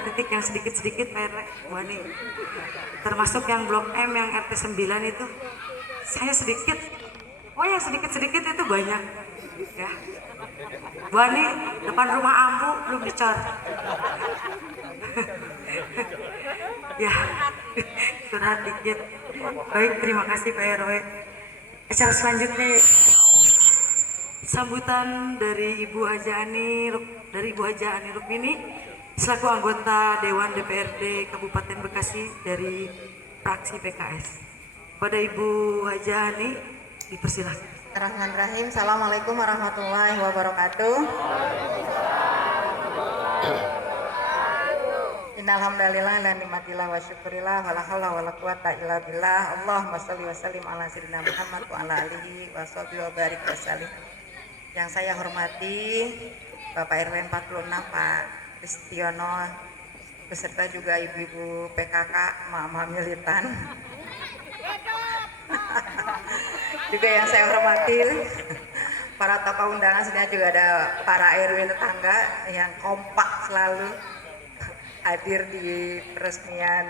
titik yang sedikit-sedikit PR Wani, termasuk yang Blok M yang RT 9 itu saya sedikit, oh yang sedikit-sedikit itu banyak ya. Wani depan rumah Ambu belum dicor ya. Curhat dikit. Baik, terima kasih Pak RW. Acara selanjutnya sambutan dari Ibu Haja Ani, dari Ibu Haja Ani Rukmini selaku anggota Dewan DPRD Kabupaten Bekasi dari fraksi PKS. Pada Ibu Haja Ani dipersilakan. Bismillahirrahmanirrahim. Assalamualaikum warahmatullahi wabarakatuh. Innalhamdalillah la nikmatillah wa syukurillah wa la haula wa la quwata illa billah. Allahumma shalli wa sallim ala sayyidina Muhammad wa ala alihi wa sahbihi wa barik wa sallim. Yang saya hormati Bapak RW 46 Pak Kristiono beserta juga ibu-ibu PKK, mama militan. Juga yang saya hormati para tokoh undangan, sini juga ada para RW tetangga yang kompak selalu hadir di peresmian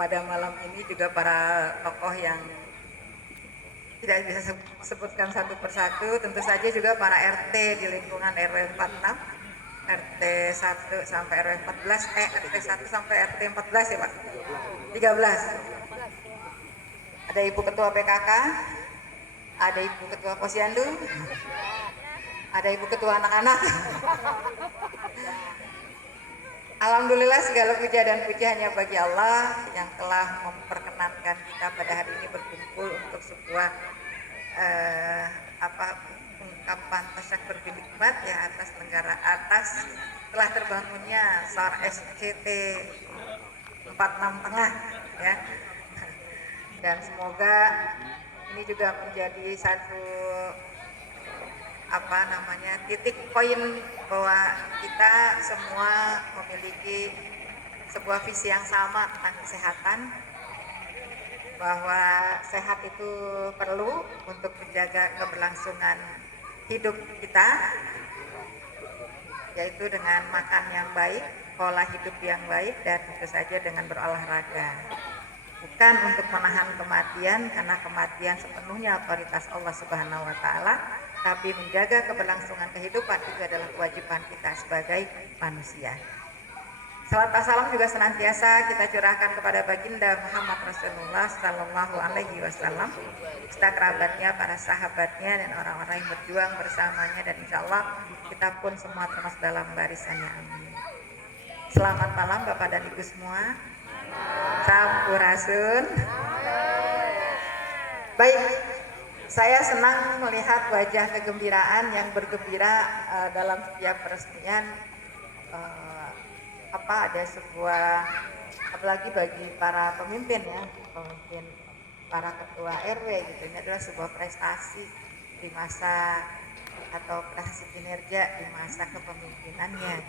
pada malam ini, juga para tokoh yang tidak bisa sebutkan satu persatu, tentu saja juga para RT di lingkungan RW 46, RT 1 sampai RW 14, RT 1 sampai RT 14 ya Pak, 13. Ada Ibu Ketua PKK, ada Ibu Ketua Posyandu, ada Ibu Ketua anak-anak. Alhamdulillah segala puja dan puji hanya bagi Allah yang telah memperkenankan kita pada hari ini berkumpul untuk sebuah ungkapan tasyakkur binikmat ya atas negara, atas telah terbangunnya SAR SCT 46 Tengah ya. Dan semoga ini juga menjadi satu titik poin bahwa kita semua memiliki sebuah visi yang sama tentang kesehatan, bahwa sehat itu perlu untuk menjaga keberlangsungan hidup kita, yaitu dengan makan yang baik, pola hidup yang baik, dan tentu saja dengan berolahraga. Bukan untuk menahan kematian, karena kematian sepenuhnya otoritas Allah Subhanahu wa Ta'ala, tapi menjaga keberlangsungan kehidupan itu adalah kewajiban kita sebagai manusia. Salawat dan salam juga senantiasa kita curahkan kepada baginda Muhammad Rasulullah Sallallahu Alaihi Wasallam, serta kerabatnya, para sahabatnya, dan orang-orang yang berjuang bersamanya, dan insya Allah kita pun semua termasuk dalam barisannya. Amin. Selamat malam Bapak dan Ibu semua. Sampurasun. Baik, saya senang melihat wajah kegembiraan yang bergembira dalam setiap peresmian. Ada sebuah, apalagi bagi para pemimpin ya, pemimpin para ketua RW gitu, ini adalah sebuah prestasi di masa atau prestasi kinerja di masa kepemimpinannya,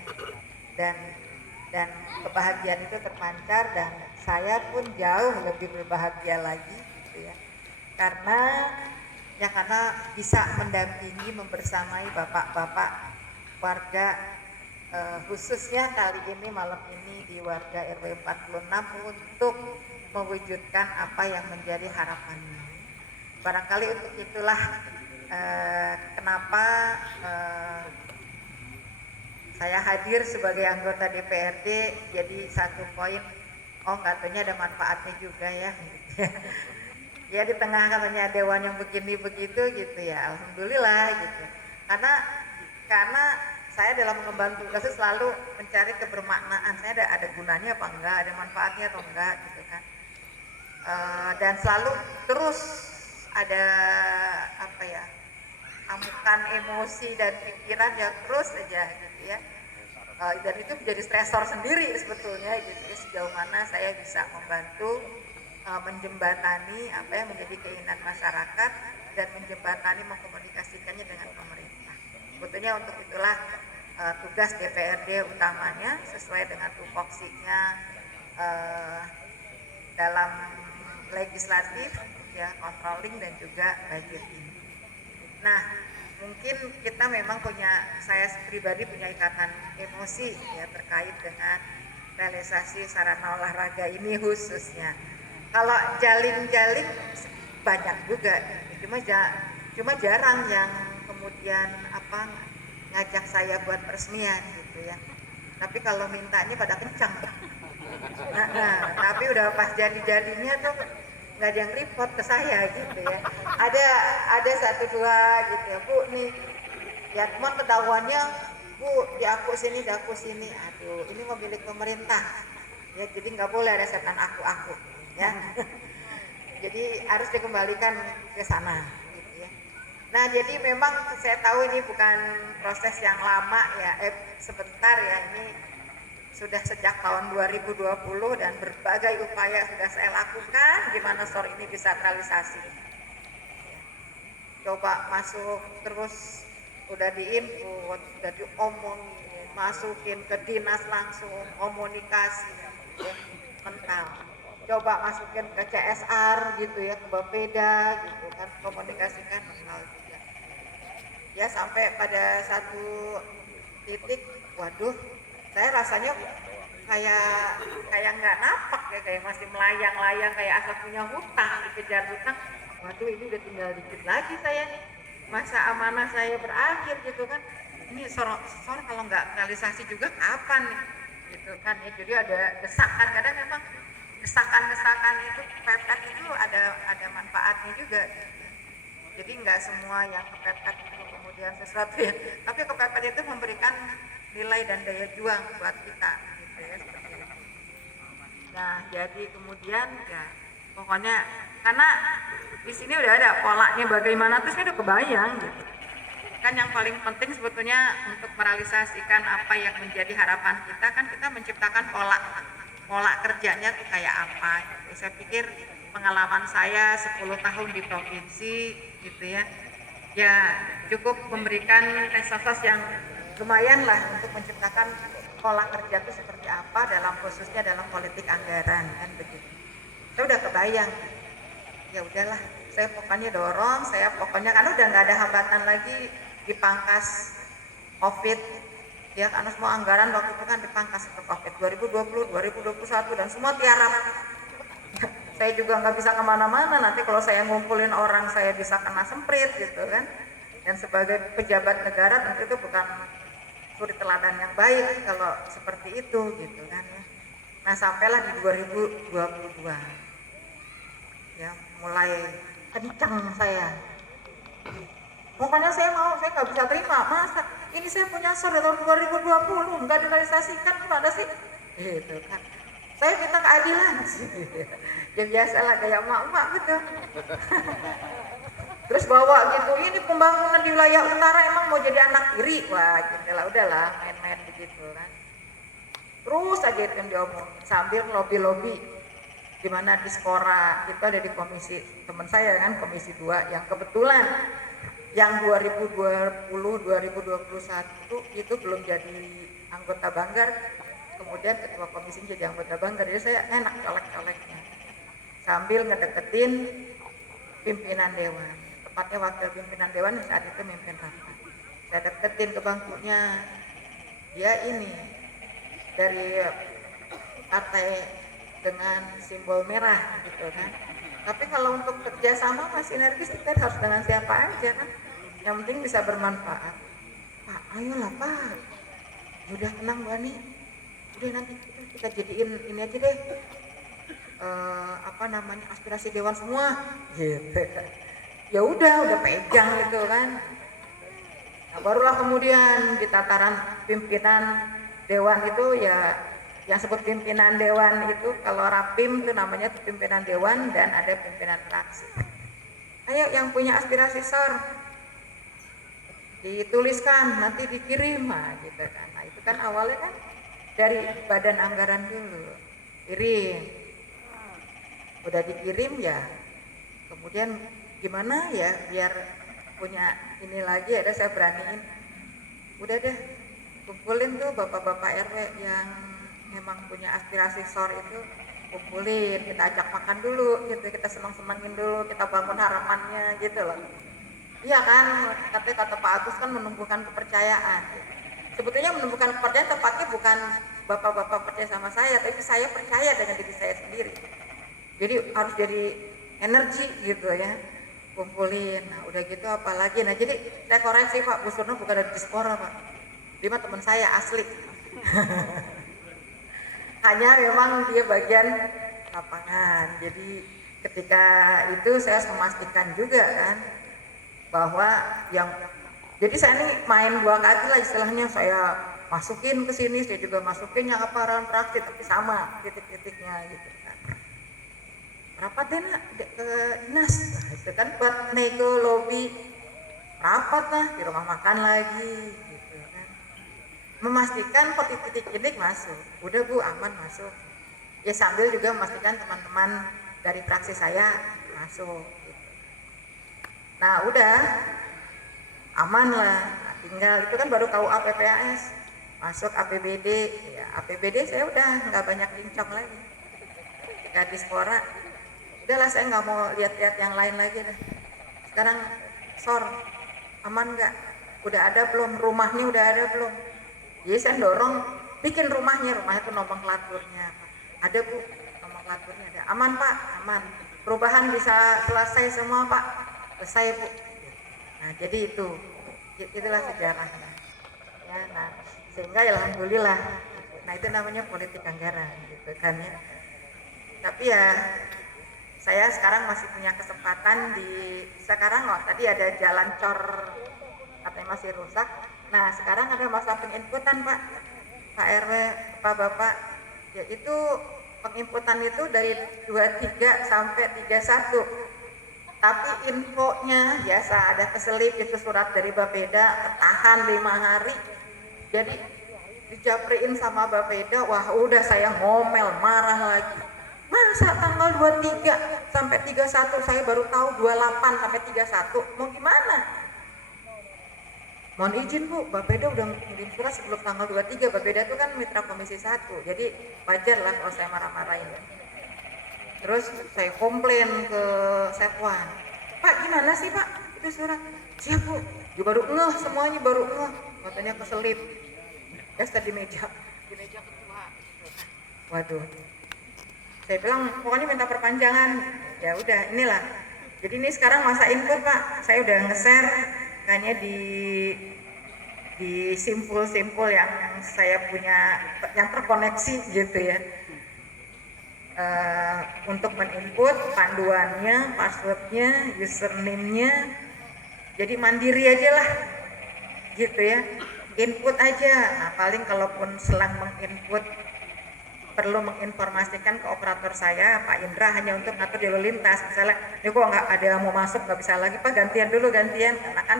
dan kebahagiaan itu terpancar, dan saya pun jauh lebih berbahagia lagi gitu ya, karena bisa mendampingi, membersamai bapak-bapak warga, khususnya kali ini malam ini di warga RW 46 untuk mewujudkan apa yang menjadi harapannya. Barangkali untuk itulah kenapa saya hadir sebagai anggota DPRD, jadi satu poin, katanya ada manfaatnya juga ya. Ya di tengah katanya dewan yang begini begitu gitu ya, alhamdulillah gitu. Karena saya dalam mengemban tugas selalu mencari kebermaknaan, saya ada gunanya apa enggak, ada manfaatnya atau enggak gitu kan. Dan selalu terus ada amukan emosi dan pikiran yang terus aja gitu ya. Dan itu menjadi stresor sendiri sebetulnya gitu ya, sejauh mana saya bisa membantu menjembatani apa yang menjadi keinginan masyarakat dan menjembatani mengkomunikasikannya dengan pemerintah. Sebetulnya untuk itulah tugas DPRD utamanya sesuai dengan tupoksinya dalam legislatif ya, controlling dan juga budgeting. Nah, mungkin kita memang saya pribadi punya ikatan emosi ya terkait dengan realisasi sarana olahraga ini khususnya. Kalau jaling-jaling banyak juga, cuma jarang yang kemudian ngajak saya buat peresmian gitu ya. Tapi kalau mintanya pada kencang. Tapi udah pas jadi-jadinya tuh nggak ada yang report ke saya gitu ya. Ada satu dua gitu ya, Bu nih ya teman ketahuannya Bu di aku sini, aduh ini mau milik pemerintah ya, jadi nggak boleh ada setan aku ya. Jadi harus dikembalikan ke sana gitu ya. Nah jadi memang saya tahu ini bukan proses yang lama ya, sebentar ya, ini sudah sejak tahun 2020 dan berbagai upaya sudah saya lakukan gimana SOR ini bisa terrealisasi. Coba masuk terus udah diinput, udah diomongin, masukin ke dinas langsung, komunikasi ya, mental. Coba masukin ke CSR gitu ya, ke Bapeda gitu kan, komunikasikan mental juga. Ya sampai pada satu titik, waduh, saya rasanya kayak nggak napak ya, kayak masih melayang-layang, kayak asal punya hutang, dikejar hutang. Waduh ini udah tinggal dikit lagi saya nih, masa amanah saya berakhir gitu kan. Ini SOR kalau nggak realisasi juga kapan nih gitu kan ya. Jadi ada desakan, kadang memang desakan itu pepet itu ada manfaatnya juga gitu. Jadi nggak semua yang kepepet itu kemudian sesuatu ya, tapi kepepet itu memberikan nilai dan daya juang buat kita gitu ya, seperti itu. Nah jadi kemudian ya pokoknya karena di sini udah ada polanya bagaimana, terus udah kebayang gitu kan. Yang paling penting sebetulnya untuk merealisasikan apa yang menjadi harapan kita kan, kita menciptakan pola kerjanya tuh kayak apa gitu. Saya pikir pengalaman saya 10 tahun di provinsi gitu ya cukup memberikan resources yang lumayan lah untuk menciptakan pola kerja itu seperti apa, khususnya dalam politik anggaran kan begitu. Saya udah kebayang, ya udahlah saya pokoknya karena udah nggak ada hambatan lagi dipangkas COVID ya, karena semua anggaran waktu itu kan dipangkas untuk COVID 2020, 2021 dan semua tiarap. Saya juga nggak bisa kemana-mana, nanti kalau saya ngumpulin orang saya bisa kena semprit gitu kan. Dan sebagai pejabat negara tentu itu bukan suri teladan yang baik kalau seperti itu gitu kan ya. Nah sampailah di 2022 ya mulai kencang saya. Pokoknya saya nggak bisa terima, masa ini saya punya SOR tahun 2020 nggak direalisasikan, gimana sih gitu kan. Saya minta keadilan ya biasalah kayak emak-emak betul. Terus bawa gitu, ini pembangunan di wilayah utara emang mau jadi anak tiri, wah gitu lah, udahlah main-main begitu kan. Terus aja itu yang diomongin sambil lobby di mana di Skora itu ada di komisi teman saya kan, komisi 2 yang kebetulan yang 2020 2021 itu belum jadi anggota Banggar, kemudian ketua komisi jadi anggota Banggar, jadi saya enak colek-coleknya sambil ngedeketin pimpinan dewan, tepatnya wakil pimpinan dewan saat itu mimpin rapat. Saya deketin ke bangkunya, dia ini dari partai dengan simbol merah gitu kan. Tapi kalau untuk kerjasama masih sinergis kita harus dengan siapa aja kan, yang penting bisa bermanfaat. Pak ayolah Pak, udah tenang Bu Ani, udah nanti kita jadiin ini aja deh, aspirasi dewan semua gitu. Ya udah pegang gitu kan. Nah, barulah kemudian di tataran pimpinan dewan itu ya, yang sebut pimpinan dewan itu kalau rapim itu namanya pimpinan dewan dan ada pimpinan fraksi. Ayo yang punya aspirasi SOR dituliskan nanti dikirim gitu kan. Nah itu kan awalnya kan dari badan anggaran dulu kirim, udah dikirim ya kemudian gimana ya biar punya ini lagi, ada saya beraniin udah deh kumpulin tuh bapak-bapak RW yang memang punya aspirasi SOR itu, kumpulin, kita ajak makan dulu gitu, kita senang-senangin dulu, kita bangun harapannya gitu loh. Iya kan, kata Pak Agus kan menumbuhkan kepercayaan. Sebetulnya menumbuhkan kepercayaan tepatnya bukan bapak-bapak percaya sama saya, tapi saya percaya dengan diri saya sendiri. Jadi harus jadi energi gitu ya, kumpulin. Nah udah gitu apalagi, nah jadi saya koreksi Pak, Bu Surno bukan dari Dispora Pak, dia mah teman saya asli. Hanya memang dia bagian lapangan. Jadi ketika itu saya harus memastikan juga kan bahwa yang jadi saya ini main dua kaki lah istilahnya, saya masukin ke sini, saya juga masukin yang aparan praktik, tapi sama titik-titiknya gitu kan. Rapat deh nak ke dinas, nah, itu kan buat nego lobby, rapat lah di rumah makan lagi gitu kan, memastikan titik-titik masuk, udah Bu aman masuk ya, sambil juga memastikan teman-teman dari fraksi saya masuk gitu. Nah udah aman lah, nah, tinggal itu kan baru KUA PPAS masuk APBD ya, APBD saya udah nggak banyak lincong lagi ketika Dispora, udahlah saya nggak mau lihat-lihat yang lain lagi dah. Sekarang SOR aman nggak, udah ada belum, rumahnya udah ada belum, jadi saya dorong bikin rumahnya itu nomenklaturnya ada Bu, nomenklaturnya ada, aman Pak, aman, perubahan bisa selesai semua Pak, selesai Bu. Nah jadi itulah sejarahnya ya. Nah sehingga ya alhamdulillah, nah itu namanya politik anggaran gitu kan ya. Tapi ya saya sekarang masih punya kesempatan di sekarang, tadi ada jalan cor katanya masih rusak, nah sekarang ada masalah penginputan Pak RW, Bapak ya, itu penginputan itu dari 23 sampai 31, tapi infonya biasa ada keselip itu surat dari Bapeda ketahan 5 hari, jadi dijapriin sama Bapeda, wah udah saya ngomel marah lagi, masa tanggal 23 sampai 31 saya baru tahu 28 sampai 31, mau gimana. Mohon izin Bu, Bapeda udah ngirim surat sebelum tanggal 23, Bapeda itu kan mitra komisi 1, jadi wajar lah kalau saya marah-marahin. Terus saya komplain ke Sepwan, Pak gimana sih Pak itu surat, siap Bu, dia baru ngeh, semuanya baru ngeh, katanya keselip di meja ketua. Waduh, saya bilang pokoknya minta perpanjangan, ya udah inilah. Jadi ini sekarang masa input Pak, saya udah nge-share kayaknya di simpul-simpul yang saya punya yang terkoneksi gitu ya, untuk meninput panduannya, passwordnya, username-nya, jadi mandiri aja lah gitu ya, input aja. Nah paling kalaupun selang menginput perlu menginformasikan ke operator saya Pak Indra hanya untuk ngatur jalur lintas, misalnya ini kok nggak ada yang mau masuk, nggak bisa lagi Pak, gantian dulu gantian, karena kan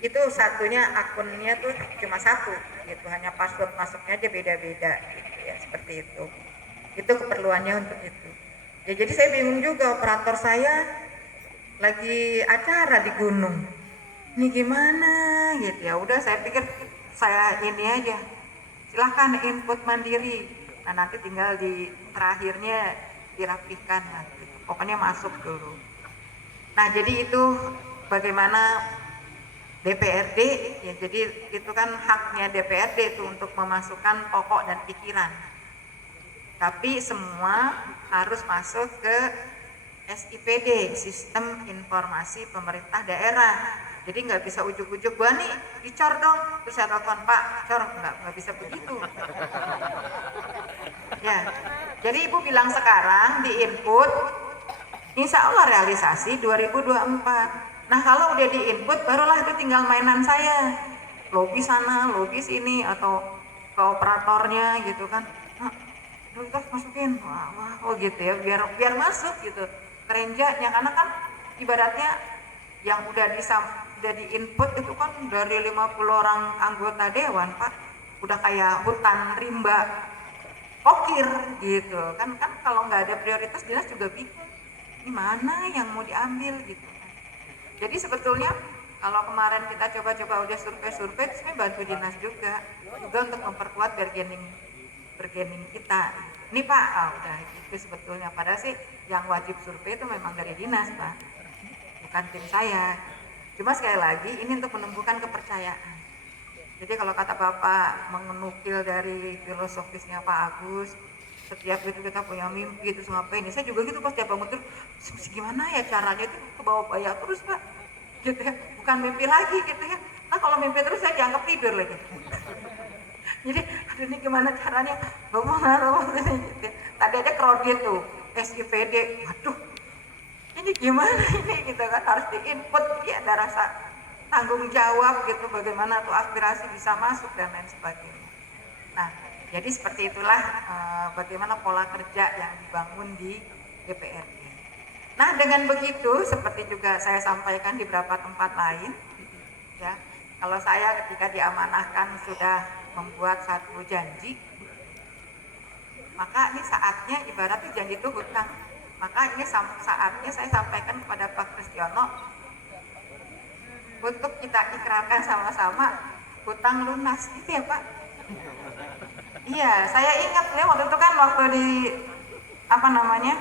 itu satunya akunnya tuh cuma satu gitu, hanya password masuknya aja beda-beda gitu ya, seperti itu keperluannya untuk itu ya. Jadi saya bingung juga, operator saya lagi acara di gunung ini gimana gitu ya, udah saya pikir saya ini aja, silahkan input mandiri, nah nanti tinggal di terakhirnya dirapikan nanti, pokoknya masuk dulu. Nah jadi itu bagaimana DPRD ya, jadi itu kan haknya DPRD itu untuk memasukkan pokok dan pikiran, tapi semua harus masuk ke SIPD, Sistem Informasi Pemerintah Daerah. Jadi nggak bisa ujuk-ujuk, gua nih dicor dong, terus saya telepon Pak cor, nggak bisa begitu ya. Jadi Ibu bilang sekarang di input, insya Allah realisasi 2024. Nah kalau udah di input barulah itu tinggal mainan saya, logis sana logis ini atau ke operatornya gitu kan, nah, terus masukin wah oh gitu ya, biar masuk gitu kerenjanya, karena kan ibaratnya yang udah di input itu kan dari 50 orang anggota dewan Pak, udah kayak hutan rimba pokir gitu kan kalau nggak ada prioritas dinas juga bingung ini mana yang mau diambil gitu. Jadi sebetulnya kalau kemarin kita coba-coba udah survei sebenarnya bantu dinas juga untuk memperkuat bergening kita. Ini Pak, udah itu sebetulnya, padahal sih yang wajib survei itu memang dari dinas Pak, bukan tim saya. Cuma sekali lagi ini untuk menumbuhkan kepercayaan. Jadi kalau kata Bapak menukil dari filosofisnya Pak Agus, setiap itu kita punya mimpi terus ngapain ya, saya juga gitu pas tiap bangun tidur, gimana ya caranya itu ke bawah bayang terus Pak, gitu ya, bukan mimpi lagi gitu ya. Nah kalau mimpi terus saya dianggap tidur lagi. Jadi aduh ini gimana caranya ngomong gitu ya. Tadi aja kredit tuh SIPD, waduh ini gimana ini gitu kan, harus diinput, ya ada rasa tanggung jawab gitu, bagaimana tuh aspirasi bisa masuk dan lain sebagainya. Nah jadi seperti itulah bagaimana pola kerja yang dibangun di DPRD. Nah dengan begitu seperti juga saya sampaikan di beberapa tempat lain ya, kalau saya ketika diamanahkan sudah membuat satu janji, maka ini saatnya, ibaratnya janji itu hutang, maka ini saatnya saya sampaikan kepada Pak Kristiono untuk kita ikrarkan sama-sama hutang lunas, gitu ya Pak. Iya, saya ingat ya waktu itu kan waktu di apa namanya,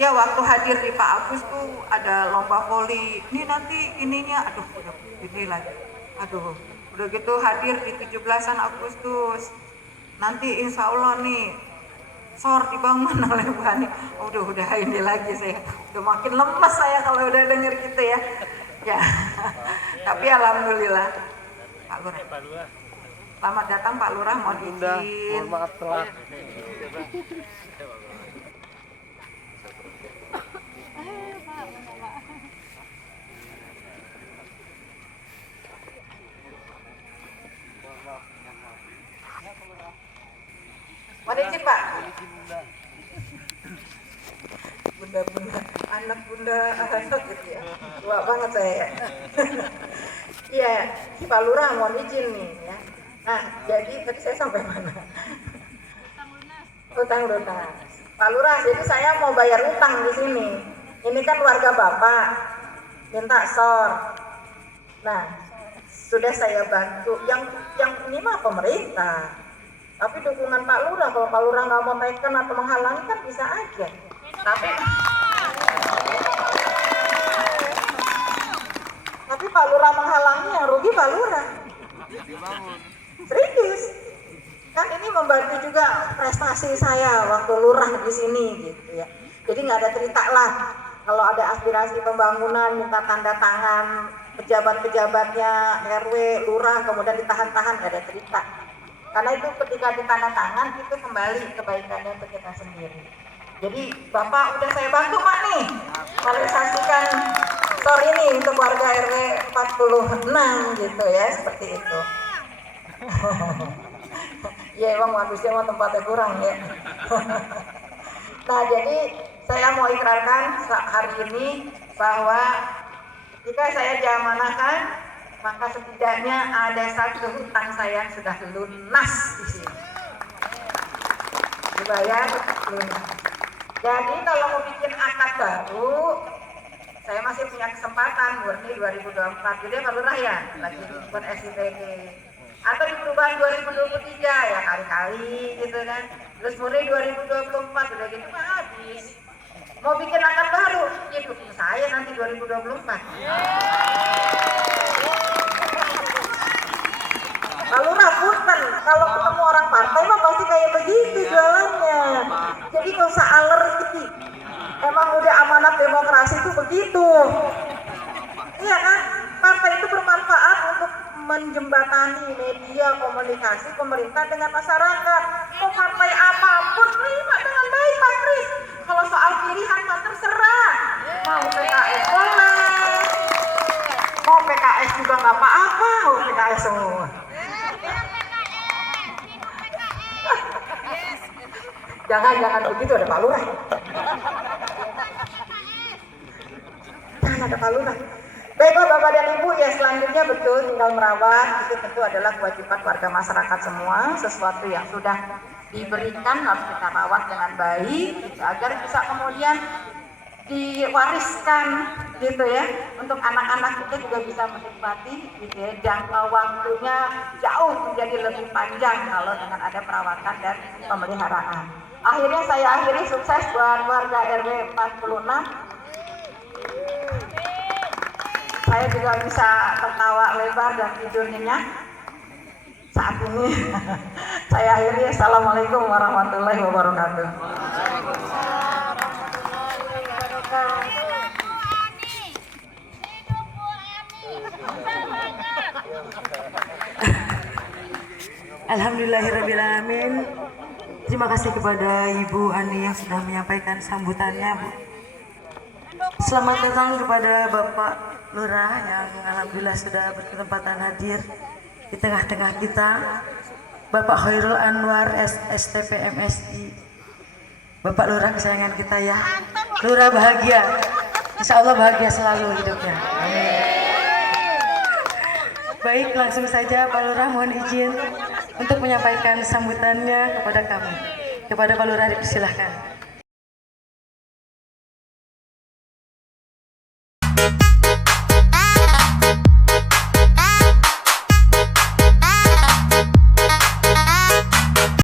ya waktu hadir di Pak Agus tuh ada lomba voli, ini nanti ininya, aduh udah ini lagi, aduh udah gitu hadir di 17-an Agustus, nanti insya Allah nih SOR dibangun oleh Bu Hani. Udah ini lagi, saya udah makin lemes saya kalau udah denger gitu ya. Ya, tapi alhamdulillah Pak Lurah. Selamat datang Pak Lurah, mohon izin. Mohon maaf telat. Mohon izin Pak. Bunda, anak bunda gitu ya. Tua banget saya. Iya, Pak Lurah mohon izin nih ya. Nah, jadi tadi saya sampai mana? Hutang lunas. Pak Lurah, jadi saya mau bayar utang di sini. Ini kan warga Bapak minta SOR. Nah, sudah saya bantu. Yang ini mah pemerintah. Tapi dukungan Pak Lurah, kalau Pak Lurah nggak mau teken atau menghalangi kan bisa aja. Tapi Pak Lurah menghalangi, yang rugi Pak Lurah. Serius. Kan ini membantu juga prestasi saya waktu lurah di sini gitu ya. Jadi nggak ada cerita lah kalau ada aspirasi pembangunan minta tanda tangan pejabat-pejabatnya RW, lurah, kemudian ditahan-tahan, nggak ada cerita. Karena itu ketika ditanda tangan itu kembali kebaikannya untuk kita sendiri. Jadi Bapak udah saya bantu Pak nih merealisasikan SOR ini untuk warga RW 46 gitu ya, seperti itu. Ya emang manusia mau tempatnya kurang ya. Nah jadi saya mau ikrarkan hari ini bahwa jika saya diamanahkan, maka setidaknya ada satu hutang saya yang sudah lunas di sini, dibayar lunas. Jadi kalau mau bikin akad baru, saya masih punya kesempatan murni 2024. Jadi Pak Lurah ya lagi buat SIPD. Atau di perubahan 2023 ya kali-kali gitu kan. Terus murni 2024 udah gitu mah habis. Mau bikin akad baru, ya dukung saya nanti 2024. Pak Lurah punten, kalau ketemu orang partai mah pasti kayak begitu jualannya. Jadi nggak usah alergi. Emang udah amanat demokrasi itu begitu. Iya kan? Partai itu bermanfaat untuk menjembatani media komunikasi pemerintah dengan masyarakat. Mau partai apapun terima dengan baik Pak Kris. Kalau soal pilihan mah terserah. Mau PKS boleh, mau PKS juga nggak apa-apa, mau PKS semua. Jangan begitu, ada Pak Lurah. Jangan ada Pak Lurah. Baiklah Bapak dan Ibu, ya selanjutnya betul tinggal merawat, itu tentu adalah kewajiban warga masyarakat semua. Sesuatu yang sudah diberikan harus kita rawat dengan baik gitu, agar bisa kemudian diwariskan gitu ya, untuk anak-anak kita juga bisa menikmati gitu ya, jangka waktunya jauh menjadi lebih panjang kalau dengan ada perawatan dan pemeliharaan. Akhirnya saya akhiri, sukses buat warga RW 46. saya juga bisa tertawa lebar dan tidur nyenyak saat ini. Saya akhiri, assalamualaikum warahmatullahi wabarakatuh. Alhamdulillahirrabbilalamin. Terima kasih kepada Ibu Ani yang sudah menyampaikan sambutannya, Bu. Selamat datang kepada Bapak Lurah yang alhamdulillah sudah berkesempatan hadir di tengah-tengah kita. Bapak Khairul Anwar STP MSI. Bapak Lurah kesayangan kita ya. Lurah bahagia. Insya Allah bahagia selalu hidupnya. Amin. Baik, langsung saja Pak Lurah mohon izin untuk menyampaikan sambutannya kepada kami. Kepada Pak Lurah dipersilahkan.